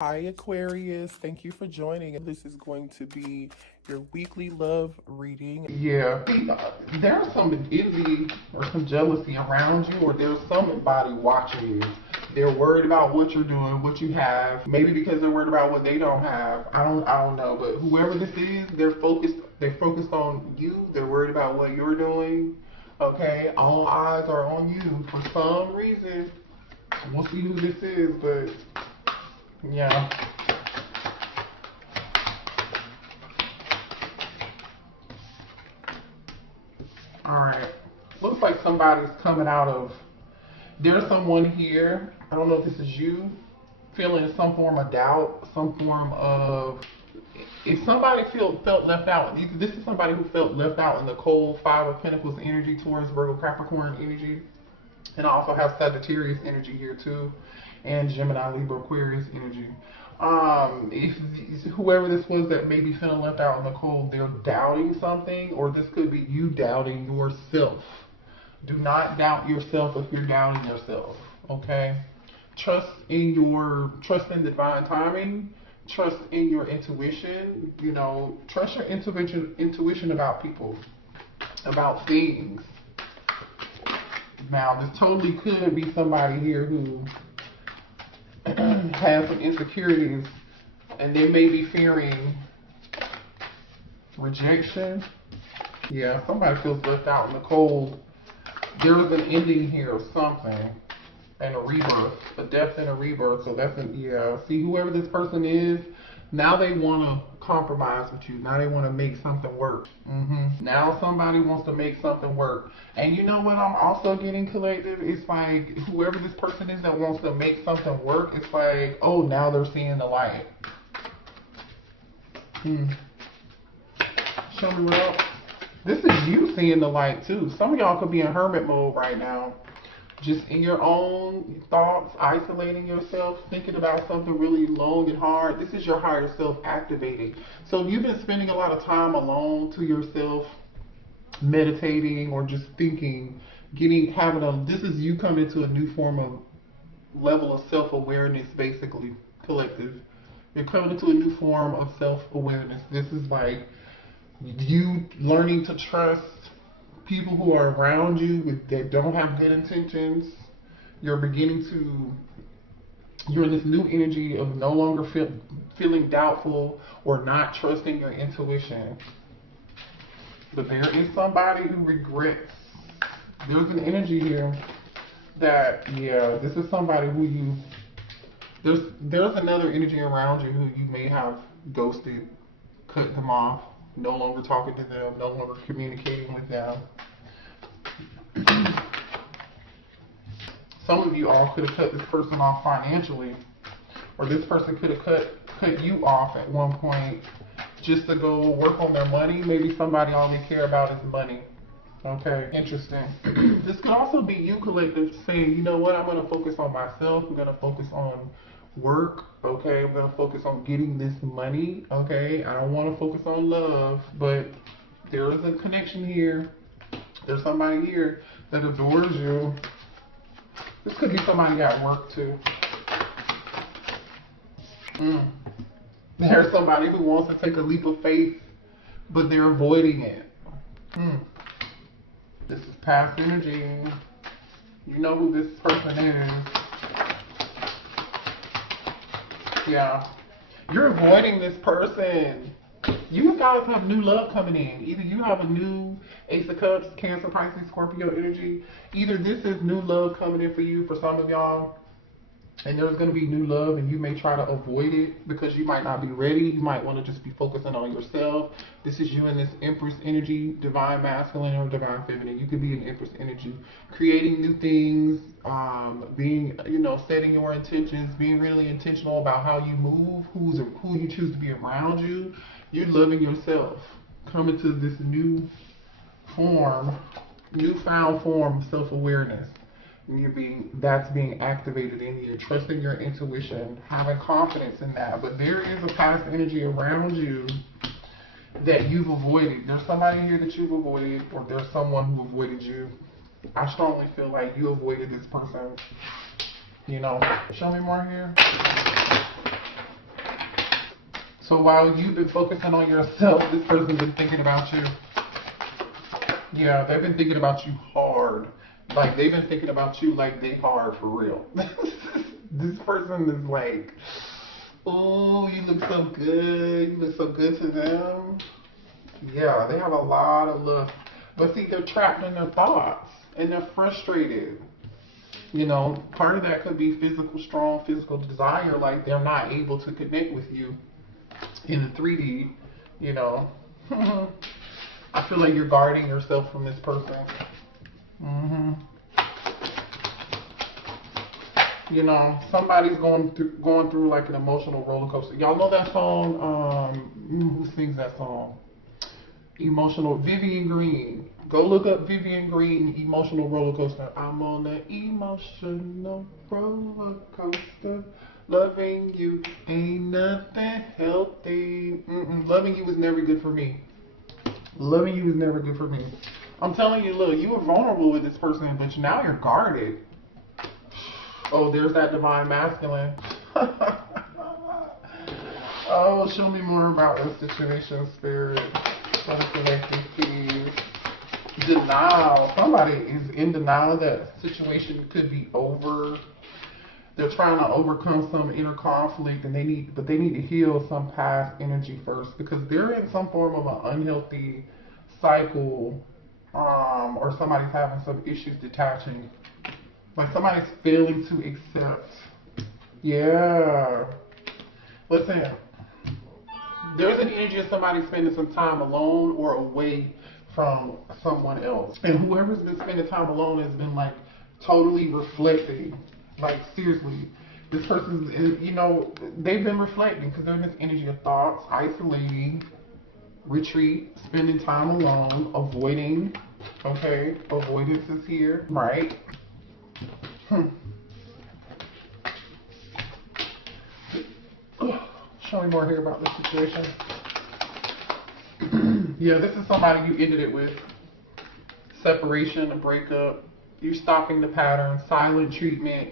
Hi Aquarius, thank you for joining. This is going to be your weekly love reading. Yeah, there's some envy or some jealousy around you, or there's somebody watching you. They're worried about what you're doing, what you have. Maybe because they're worried about what they don't have. I don't know. But whoever this is, they're focused on you. They're worried about what you're doing. Okay, all eyes are on you for some reason. We'll see who this is, but yeah. Alright. Looks like somebody's coming out of. There's someone here. I don't know if this is you. Feeling some form of doubt, some form of. If somebody felt left out, this is somebody who felt left out in the cold Five of Pentacles energy, Taurus, Virgo, Capricorn energy. And I also have Sagittarius energy here too. And Gemini, Libra, Aquarius energy. If whoever this was that may be feeling left out in the cold, they're doubting something, or this could be you doubting yourself. Do not doubt yourself if you're doubting yourself. Okay? Trust in divine timing. Trust in your intuition. You know, trust your intuition about people, about things. Now, this totally could be somebody here who has some insecurities, and they may be fearing rejection. Yeah, somebody feels left out in the cold. There's an ending here of something, and a rebirth, a death and a rebirth. So that's see, whoever this person is, now they want to compromise with you. Now they want to make something work. Now somebody wants to make something work. And you know what I'm also getting, collective? It's like whoever this person is that wants to make something work, it's like, oh, now they're seeing the light. Show me what else. This is you seeing the light too. Some of y'all could be in hermit mode right now. Just in your own thoughts, isolating yourself, thinking about something really long and hard. This is your higher self activating. So you've been spending a lot of time alone to yourself, meditating or just thinking, this is you coming to a new form of level of self-awareness, basically, collective. You're coming into a new form of self-awareness. This is like you learning to trust people who are around you that don't have good intentions. You're in this new energy of no longer feeling doubtful or not trusting your intuition. But there is somebody who regrets. There's an energy here that, this is somebody who there's another energy around you who you may have ghosted, cut them off, no longer talking to them, no longer communicating with them. Some of you all could have cut this person off financially, or this person could have cut you off at one point just to go work on their money. Maybe somebody all they care about is money. Okay, interesting. This could also be you, collective, saying, you know what, I'm going to focus on myself. I'm going to focus on work. Okay, I'm going to focus on getting this money. Okay, I don't want to focus on love, but there is a connection here. There's somebody here that adores you. This could be somebody at work too. There's somebody who wants to take a leap of faith, but they're avoiding it. This is past energy. You know who this person is. Yeah. You're avoiding this person. You guys have new love coming in. Either you have a new Ace of Cups, Cancer, Pisces, Scorpio energy. Either this is new love coming in for you, for some of y'all, and there's going to be new love, and you may try to avoid it because you might not be ready. You might want to just be focusing on yourself. This is you in this Empress energy, divine masculine or divine feminine. You could be in Empress energy, creating new things, being, setting your intentions, being really intentional about how you move, who you choose to be around you. You're loving yourself, coming to this newfound form of self-awareness. That's being activated in you, trusting your intuition, having confidence in that. But there is a past energy around you that you've avoided. There's somebody here that you've avoided, or there's someone who avoided you. I strongly feel like you avoided this person. Show me more here. So while you've been focusing on yourself, this person's been thinking about you. Yeah, they've been thinking about you hard. Like, they've been thinking about you like they hard for real. This person is like, oh, you look so good. You look so good to them. Yeah, they have a lot of love. But see, they're trapped in their thoughts and they're frustrated. You know, part of that could be strong physical desire. Like, they're not able to connect with you in the 3D, you know. I feel like you're guarding yourself from this person. You know, somebody's going through like an emotional roller coaster. Y'all know that song? Who sings that song? Emotional, Vivian Green. Go look up Vivian Green, Emotional Roller Coaster. I'm on an emotional roller coaster. Loving you ain't nothing healthy. Loving you was never good for me. Loving you was never good for me. I'm telling you, look, you were vulnerable with this person, but now you're guarded. Oh, there's that divine masculine. Oh, show me more about this situation, spirit. Denial. Somebody is in denial that situation could be over. They're trying to overcome some inner conflict, and they need to heal some past energy first, because they're in some form of an unhealthy cycle, or somebody's having some issues detaching. Like, somebody's failing to accept. Yeah. Listen. There's an energy of somebody spending some time alone or away from someone else. And whoever's been spending time alone has been like totally reflecting. Like, seriously, this person's, you know, they've been reflecting because they're in this energy of thoughts, isolating, retreat, spending time alone, avoiding. Okay, avoidance is here, right? Show me more here about this situation. Yeah, this is somebody you ended it with. Separation, a breakup. You're stopping the pattern, silent treatment.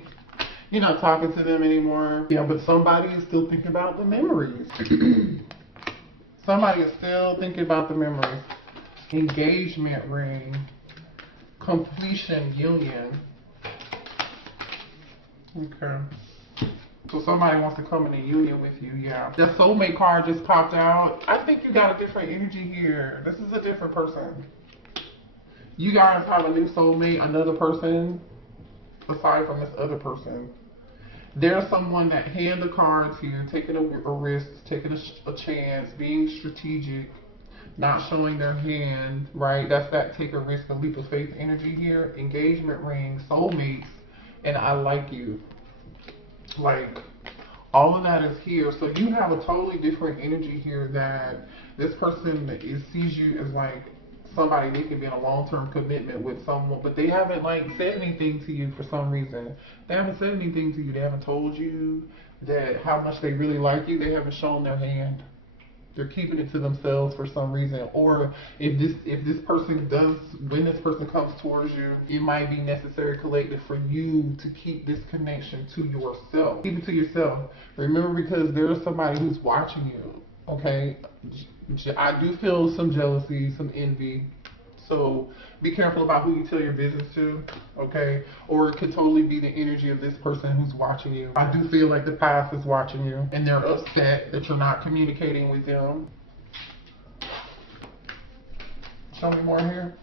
You're not talking to them anymore. Yeah, but somebody is still thinking about the memories. Somebody is still thinking about the memories. Engagement ring. Completion union. Okay. So somebody wants to come in a union with you, yeah. The soulmate card just popped out. I think you got a different energy here. This is a different person. You guys have a new soulmate, another person, aside from this other person. There's someone that hand the cards here, taking a risk, taking a chance, being strategic, not showing their hand, right? That's that take a risk, a leap of faith energy here. Engagement ring, soulmates, and I like you. Like, all of that is here. So you have a totally different energy here, that this person sees you as like somebody they can be in a long-term commitment with someone, but they haven't like said anything to you for some reason. They haven't said anything to you. They haven't told you that how much they really like you. They haven't shown their hand. They're keeping it to themselves for some reason. Or if this person does, when this person comes towards you, it might be necessary collective for you to keep this connection to yourself. Keep it to yourself. Remember, because there's somebody who's watching you. Okay, I do feel some jealousy, some envy. So be careful about who you tell your business to, okay? Or it could totally be the energy of this person who's watching you. I do feel like the past is watching you, and they're upset that you're not communicating with them. Show me more here.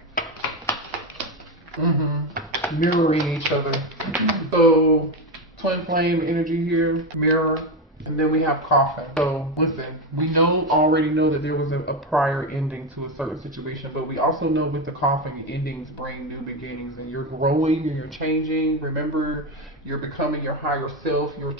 Mirroring each other. So twin flame energy here, mirror. And then we have coffin. So listen, we already know that there was a prior ending to a certain situation, but we also know with the coffin, endings bring new beginnings, and you're growing and you're changing. Remember, you're becoming your higher self. You're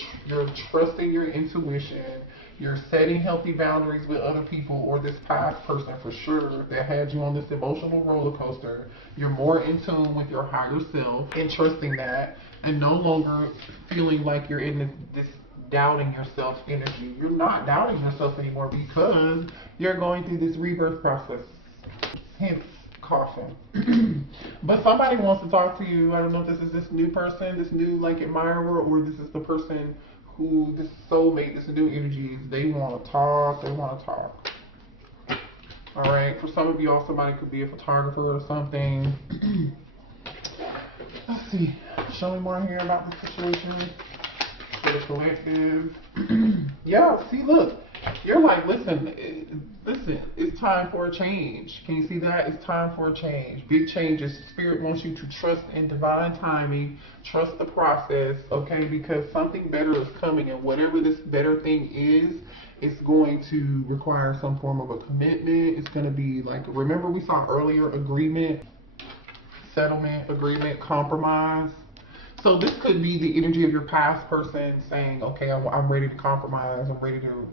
trusting your intuition. You're setting healthy boundaries with other people or this past person for sure that had you on this emotional roller coaster. You're more in tune with your higher self and trusting that, and no longer feeling like you're in this doubting yourself energy. You're not doubting yourself anymore because you're going through this rebirth process. Hence, coffin. But somebody wants to talk to you. I don't know if this is this new person, this new like admirer, or this is the person who this soulmate, this new energy is, they want to talk, they want to talk. All right, for some of y'all, somebody could be a photographer or something. Let's see, show me more here about the situation. For the collective. Yeah, see, look, you're like, listen, it's time for a change. Can you see that? It's time for a change. Big changes. Spirit wants you to trust in divine timing, trust the process, okay? Because something better is coming, and whatever this better thing is, it's going to require some form of a commitment. It's going to be like, remember we saw earlier, agreement, settlement, agreement, compromise. So this could be the energy of your past person saying, okay, I'm ready to compromise. I'm ready to,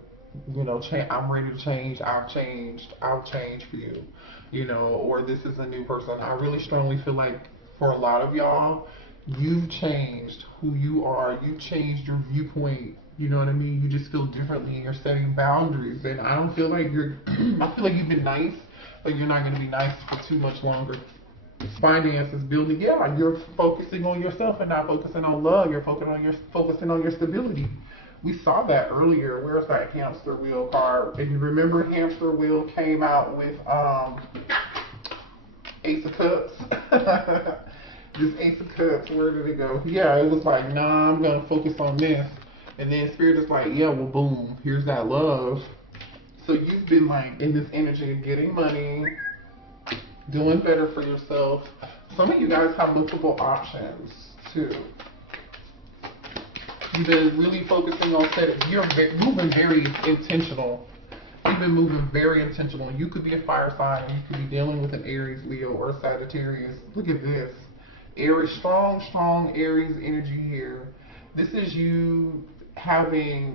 you know, I'm ready to change. I've changed for you, you know, or this is a new person. I really strongly feel like for a lot of y'all, you've changed who you are. You've changed your viewpoint. You know what I mean? You just feel differently and you're setting boundaries. And I don't feel like I feel like you've been nice, but you're not going to be nice for too much longer. Finances, building, yeah, you're focusing on yourself and not focusing on love. You're focusing on your stability. We saw that earlier. Where's that hamster wheel card? And you remember hamster wheel came out with Ace of Cups. This Ace of Cups, where did it go? Yeah, it was like, nah, I'm gonna focus on this. And then Spirit is like, yeah, well, boom, here's that love. So you've been like in this energy of getting money, doing better for yourself. Some of you guys have multiple options too. You've been really focusing on you're moving very intentional. You've been moving very intentional. You could be a fire sign. You could be dealing with an Aries, Leo, or Sagittarius. Look at this. Aries, strong Aries energy here. This is you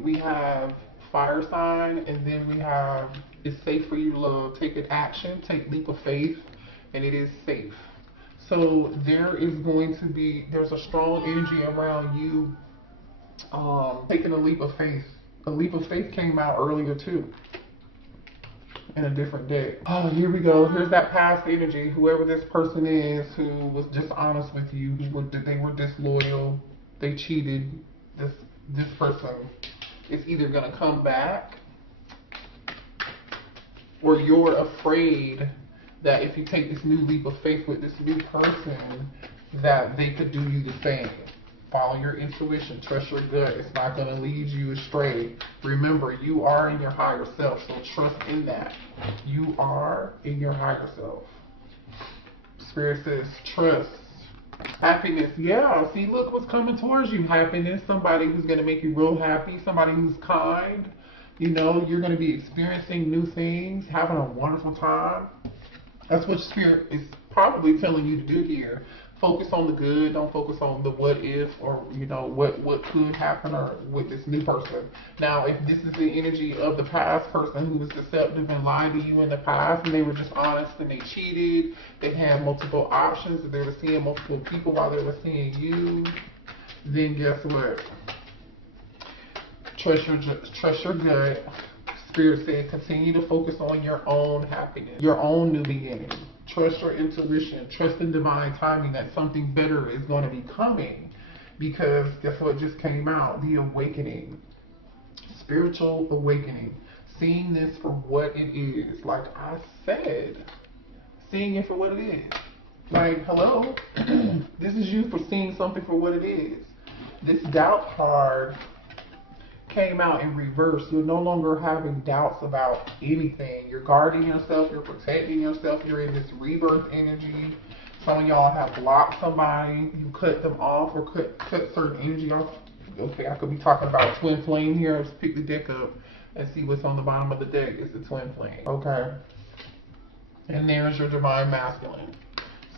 we have fire sign, and then we have, it's safe for you to love. Take an action, take leap of faith. And it is safe. So there's a strong energy around you taking a leap of faith. A leap of faith came out earlier too, in a different deck. Oh, here we go. Here's that past energy. Whoever this person is who was dishonest with you, they were disloyal, they cheated. This person is either gonna come back, or you're afraid that if you take this new leap of faith with this new person, that they could do you the same. Follow your intuition, trust your gut. It's not going to lead you astray. Remember, you are in your higher self, so trust in that. You are in your higher self. Spirit says, trust. Happiness, yeah, see, look what's coming towards you. Happiness, somebody who's going to make you real happy, somebody who's kind. You know, you're going to be experiencing new things, having a wonderful time. That's what Spirit is probably telling you to do here. Focus on the good. Don't focus on the what if, or, you know, what could happen or with this new person. Now, if this is the energy of the past person who was deceptive and lied to you in the past, and they were dishonest and they cheated, they had multiple options, and they were seeing multiple people while they were seeing you, then guess what? Trust your gut. Spirit said, continue to focus on your own happiness, your own new beginning. Trust your intuition. Trust in divine timing that something better is going to be coming. Because guess what just came out? The awakening. Spiritual awakening. Seeing this for what it is. Like I said, seeing it for what it is. Like, hello? This is you for seeing something for what it is. This doubt card came out in reverse. You're no longer having doubts about anything. You're guarding yourself. You're protecting yourself. You're in this rebirth energy. Some of y'all have blocked somebody. You cut them off or cut certain energy off. Okay, I could be talking about twin flame here. Let's pick the deck up and see what's on the bottom of the deck. It's the twin flame. Okay. And there's your divine masculine.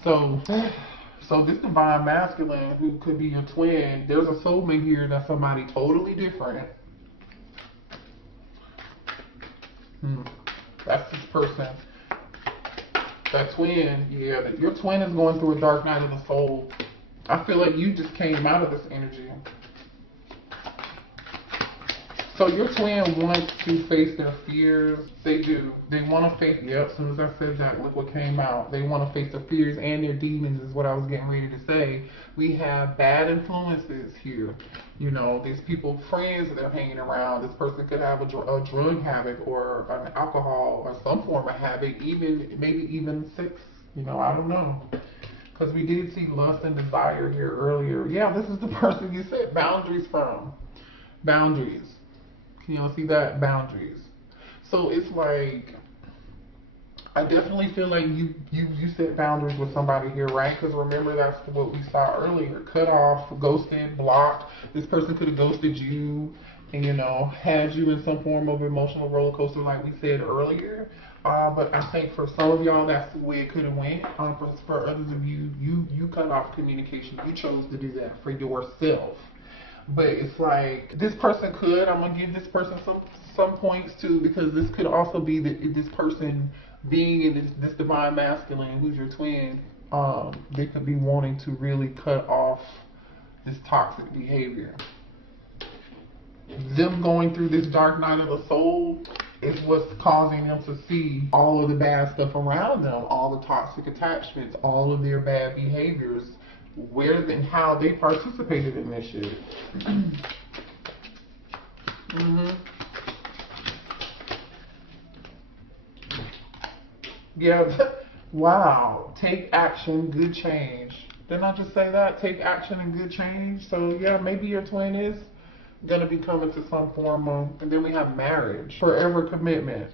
So this divine masculine, who could be your twin, there's a soulmate here that's somebody totally different. That's this person. That twin, yeah, your twin is going through a dark night of the soul. I feel like you just came out of this energy. So your twin wants to face their fears. They do. They want to face, yep, as soon as I said that, look what came out. They want to face their fears and their demons is what I was getting ready to say. We have bad influences here. You know, these people, friends that they're hanging around. This person could have a drug habit or an alcohol or some form of habit, even maybe even sex. You know, I don't know. Because we did see lust and desire here earlier. Yeah, this is the person you said boundaries from. Boundaries. Can y'all see that? Boundaries. So it's like, I definitely feel like you set boundaries with somebody here, right? Because remember, that's what we saw earlier. Cut off, ghosted, blocked. This person could have ghosted you and, you know, had you in some form of emotional roller coaster like we said earlier. But I think for some of y'all, that's the way it could have went. For others of you, you cut off communication. You chose to do that for yourself. But it's like, this person could, I'm going to give this person some points too, because this could also be this person being in this divine masculine, who's your twin, they could be wanting to really cut off this toxic behavior. Them going through this dark night of the soul is what's causing them to see all of the bad stuff around them, all the toxic attachments, all of their bad behaviors, where and how they participated in this shit. Yeah, wow. Take action, good change. Didn't I just say that? Take action and good change. So yeah, maybe your twin is going to be coming to some form of, and then we have marriage, forever commitment.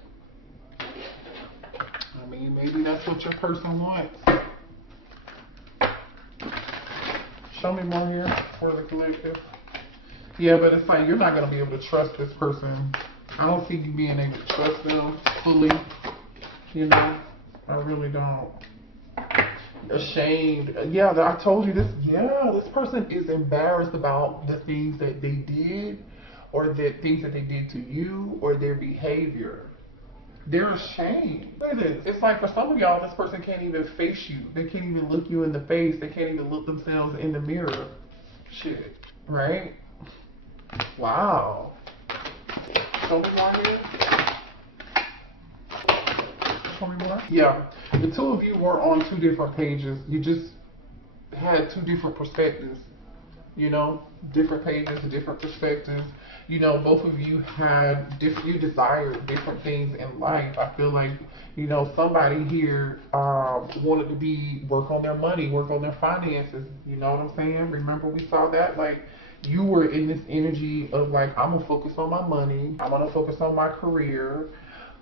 I mean, maybe that's what your person wants. Show me more here for the collective. Yeah, but it's like you're not going to be able to trust this person. I don't see you being able to trust them fully. You know, I really don't. Ashamed. Yeah, I told you this. Yeah, this person is embarrassed about the things that they did, or the things that they did to you, or their behavior. They're ashamed. Look at this. It's like for some of y'all, this person can't even face you. They can't even look you in the face. They can't even look themselves in the mirror. Shit. Right? Wow. Show me more here. Show me more. Yeah. The two of you were on two different pages. You just had two different perspectives. You know, different pages, different perspectives. You know, both of you had you desired different things in life. I feel like, you know, somebody here wanted to work on their money, work on their finances. You know what I'm saying? Remember we saw that? Like, you were in this energy of like, I'm gonna focus on my money. I'm gonna focus on my career.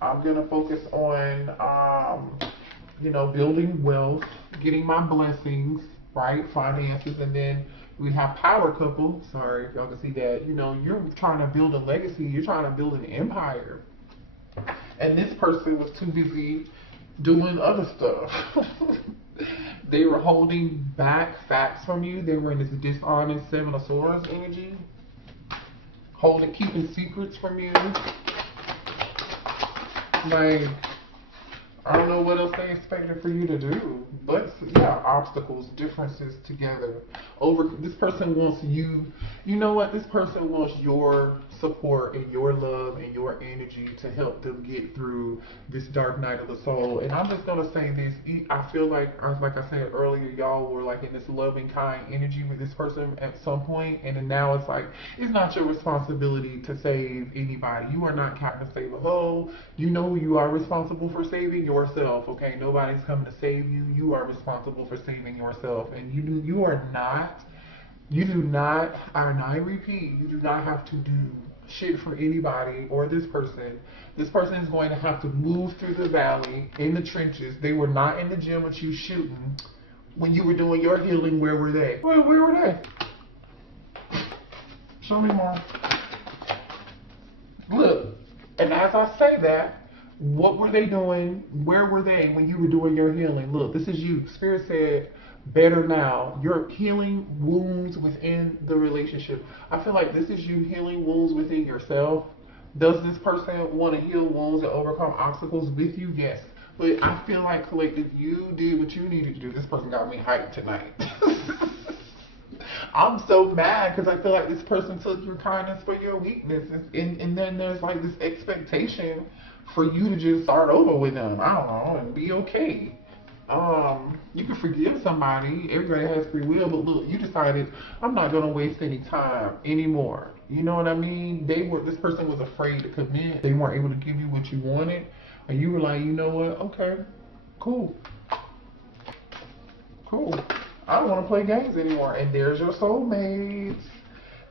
I'm gonna focus on, you know, building wealth, getting my blessings, right? Finances, and then we have power couple. Sorry if y'all can see that. You know, you're trying to build a legacy. You're trying to build an empire. And this person was too busy doing other stuff. They were holding back facts from you. They were in this dishonest Seven of Swords energy. Keeping secrets from you. Like, I don't know what else they expected for you to do, but yeah, obstacles, differences together. This person wants you know what? This person wants your support and your love and your energy to help them get through this dark night of the soul. And I'm just gonna say this, I feel like I said earlier, y'all were like in this loving, kind energy with this person at some point, and then now it's like, it's not your responsibility to save anybody. You are not Captain Save a Ho. You know who you are responsible for saving? Yourself, okay? Nobody's coming to save you. You are responsible for saving yourself. And you are not, and I repeat, you do not have to do shit for anybody or this person. This person is going to have to move through the valley, in the trenches. They were not in the gym with you shooting. When you were doing your healing, where were they? Where were they? Show me more. Look, and as I say that, what were they doing? Where were they when you were doing your healing? Look, this is you. Spirit said, better now. You're healing wounds within the relationship. I feel like this is you healing wounds within yourself. Does this person want to heal wounds and overcome obstacles with you? Yes. But I feel like, collective, you did what you needed to do. This person got me hyped tonight. I'm so mad because I feel like this person took your kindness for your weakness. And then there's like this expectation for you to just start over with them. I don't know, and be okay. You can forgive somebody. Everybody has free will, but look, you decided I'm not gonna waste any time anymore. You know what I mean? This person was afraid to commit. They weren't able to give you what you wanted, and you were like, you know what? Okay, cool. Cool. I don't want to play games anymore. And there's your soulmate.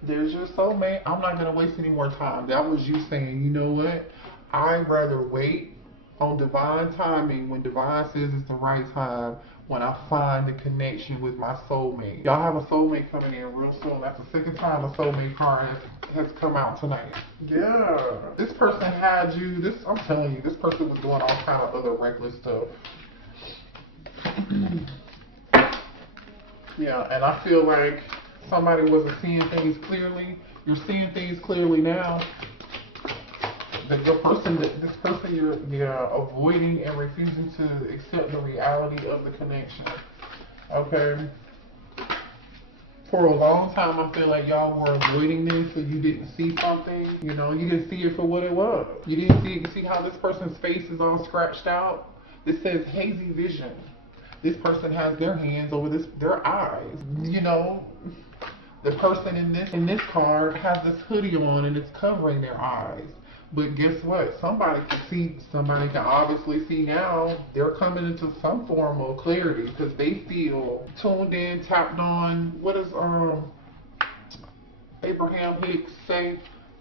There's your soulmate. I'm not gonna waste any more time. That was you saying, you know what? I'd rather wait on divine timing when divine says it's the right time, when I find the connection with my soulmate. Y'all have a soulmate coming in real soon. That's the second time a soulmate card has come out tonight. Yeah. This person had you, I'm telling you, this person was doing all kind of other reckless stuff. Yeah, and I feel like somebody wasn't seeing things clearly. You're seeing things clearly now. This person you're avoiding and refusing to accept the reality of the connection. Okay. For a long time, I feel like y'all were avoiding this, so you didn't see something. You know, you didn't see it for what it was. You didn't see it. You see how this person's face is all scratched out? This says hazy vision. This person has their hands over their eyes. You know, the person in this card has this hoodie on and it's covering their eyes. But guess what? Somebody can obviously see now. They're coming into some form of clarity because they feel tuned in, tapped on. What does Abraham Hicks say?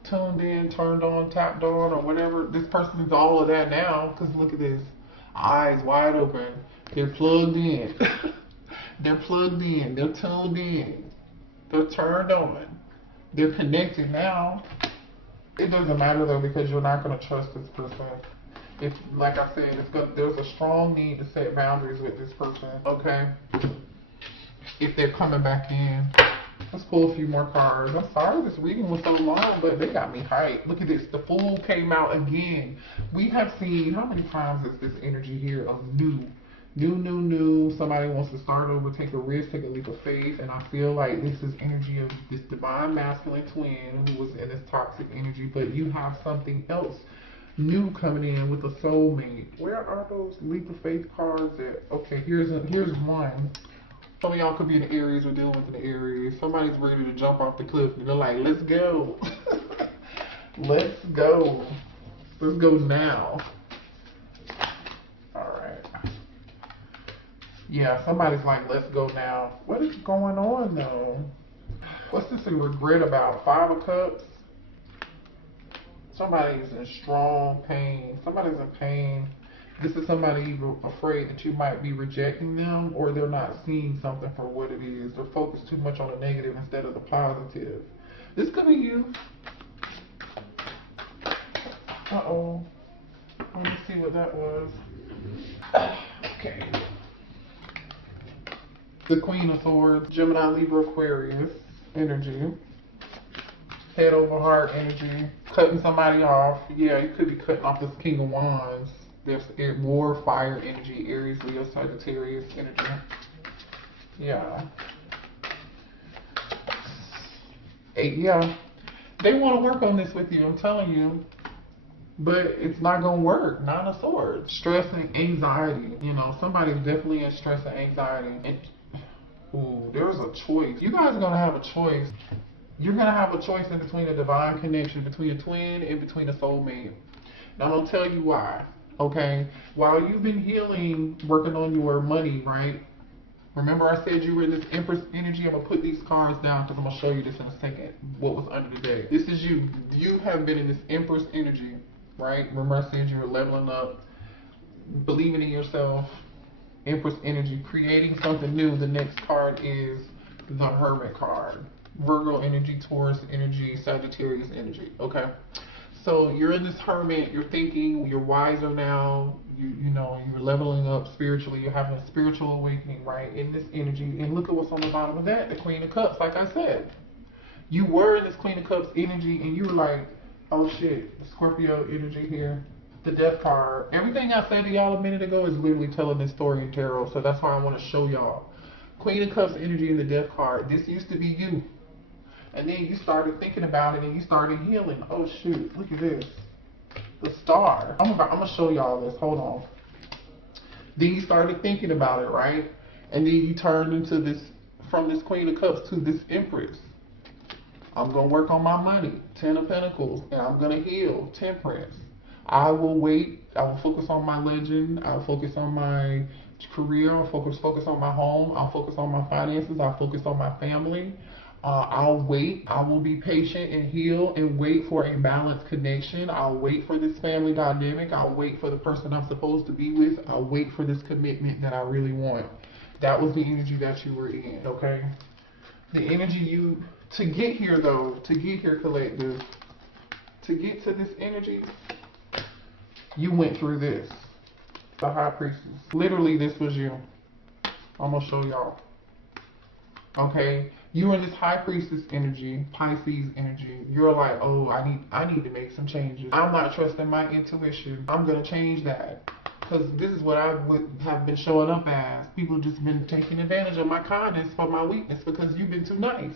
Tuned in, turned on, tapped on, or whatever. This person is all of that now because look at this. Eyes wide open. They're plugged in. They're plugged in. They're tuned in. They're turned on. They're connected now. It doesn't matter though because you're not going to trust this person. If, like I said, there's a strong need to set boundaries with this person. Okay. If they're coming back in. Let's pull a few more cards. I'm sorry this reading was so long, but they got me hyped. Look at this. The Fool came out again. We have seen, how many times is this energy here of new? Somebody wants to start over, take a risk, take a leap of faith. And I feel like this is energy of this divine masculine twin who was in this toxic energy. But you have something else new coming in with a soulmate. Where are those leap of faith cards at? Okay, here's one. Some of y'all could be in the Aries or dealing with the Aries. Somebody's ready to jump off the cliff and they're like, let's go. Let's go. Let's go now. Alright. Yeah, somebody's like, let's go now. What is going on though? What's this in regret about? 5 of Cups? Somebody's in strong pain. Somebody's in pain. This is somebody afraid that you might be rejecting them or they're not seeing something for what it is. They're focused too much on the negative instead of the positive. This could be you. Uh-oh. Let me see what that was. Okay. The Queen of Swords, Gemini, Libra, Aquarius energy. Head over heart energy. Cutting somebody off. Yeah, you could be cutting off this King of Wands. There's war, fire energy, Aries, Leo, Sagittarius energy. Yeah. Yeah. They want to work on this with you, I'm telling you. But it's not going to work. 9 of Swords. Stress and anxiety. You know, somebody's definitely in stress and anxiety. And, ooh, there's a choice. You guys are going to have a choice. You're going to have a choice in between a divine connection, between a twin and between a soulmate. Now, I'm going to tell you why. Okay, while you've been healing, working on your money, right? Remember I said you were in this Empress energy? I'm going to put these cards down because I'm going to show you this in a second. What was under the deck. This is you. You have been in this Empress energy, right? Remember I said you were leveling up, believing in yourself, Empress energy, creating something new. The next card is the Hermit card. Virgo energy, Taurus energy, Sagittarius energy, okay? So you're in this hermit, you're thinking, you're wiser now, you know, you're leveling up spiritually, you're having a spiritual awakening, right, in this energy. And look at what's on the bottom of that, the Queen of Cups, like I said. You were in this Queen of Cups energy and you were like, oh shit, the Scorpio energy here, the Death card. Everything I said to y'all a minute ago is literally telling this story in tarot, so that's why I want to show y'all. Queen of Cups energy in the Death card. This used to be you. And then you started thinking about it and you started healing. Oh shoot, look at this. The Star. I'm gonna show y'all this. Hold on. Then you started thinking about it, right? And then you turned into this, from this Queen of Cups to this Empress. I'm gonna work on my money. 10 of Pentacles. And I'm gonna heal. Temperance. I will wait. I will focus on my legend. I'll focus on my career. I'll focus on my home. I'll focus on my finances. I'll focus on my family. I'll wait. I will be patient and heal and wait for a balanced connection. I'll wait for this family dynamic. I'll wait for the person I'm supposed to be with. I'll wait for this commitment that I really want. That was the energy that you were in, okay? The energy you, to get here though, to get here, collective, to get to this energy, you went through this. The High Priestess. Literally, this was you. I'm gonna show y'all. Okay, you in this High Priestess energy, Pisces energy. You're like, oh, I need to make some changes. I'm not trusting my intuition. I'm gonna change that, because this is what I would have been showing up as. People just been taking advantage of my kindness for my weakness because you've been too nice.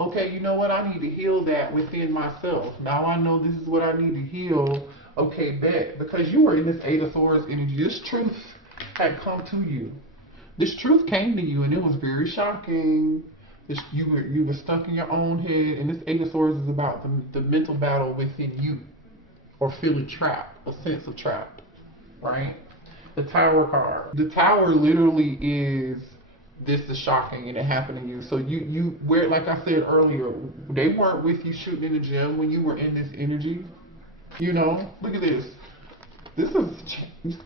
Okay, you know what? I need to heal that within myself. Now I know this is what I need to heal. Okay, bet, because you were in this Eight of Swords energy. This truth had come to you. This truth came to you, and it was very shocking. You were stuck in your own head, and this Eight of Swords is about the mental battle within you, or feeling trapped, a sense of trapped, right? The Tower card. The Tower literally is, this is shocking, and it happened to you. So you where, like I said earlier, they weren't with you shooting in the gym when you were in this energy. You know, look at this. This is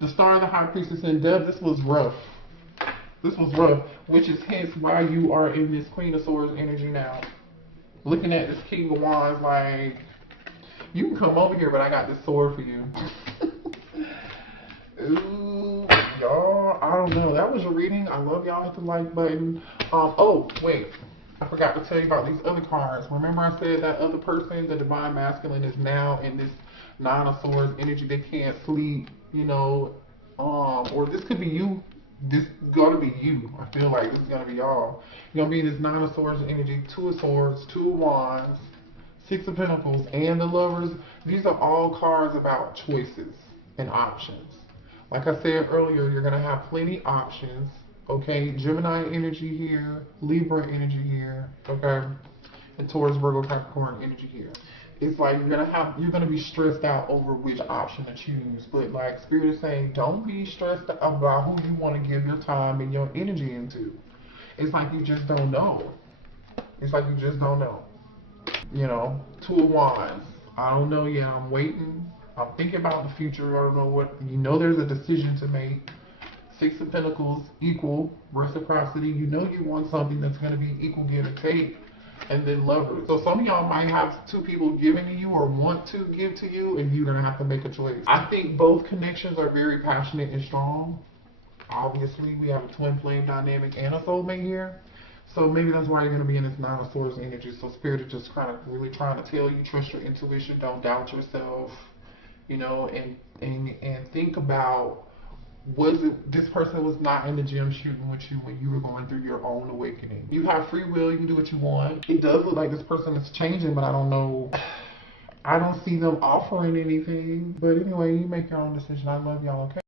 the Star of the High Priestess in Death. This was rough. This was rough, which is hence why you are in this Queen of Swords energy now. Looking at this King of Wands, like, you can come over here, but I got this sword for you. Ooh, y'all, I don't know. That was your reading. I love y'all. Hit the like button. Oh, wait. I forgot to tell you about these other cards. Remember I said that other person, the Divine Masculine, is now in this Nine of Swords energy. They can't sleep, you know, or this could be you. This is gonna be you. I feel like this is gonna be y'all. You're gonna be in this Nine of Swords energy, Two of Swords, Two of Wands, Six of Pentacles, and the Lovers. These are all cards about choices and options. Like I said earlier, you're gonna have plenty options. Okay, Gemini energy here, Libra energy here, okay, and Taurus, Virgo, Capricorn energy here. It's like you're gonna be stressed out over which option to choose. But like Spirit is saying, don't be stressed about who you want to give your time and your energy into. It's like you just don't know. It's like you just don't know. You know, Two of Wands. I don't know yet. I'm waiting. I'm thinking about the future. I don't know what. You know, there's a decision to make. Six of Pentacles, equal reciprocity. You know you want something that's going to be equal give and take. And then Lovers. So some of y'all might have two people giving to you or want to give to you, and you're going to have to make a choice. I think both connections are very passionate and strong. Obviously, we have a twin flame dynamic and a soulmate here. So maybe that's why you're going to be in this Nine of Swords energy. So Spirit is just kind of really trying to tell you, trust your intuition, don't doubt yourself, you know, and think about, was it this person was not in the gym shooting with you when you were going through your own awakening? You have free will, you can do what you want. It does look like this person is changing, but I don't know. I don't see them offering anything. But anyway, you make your own decision. I love y'all, okay?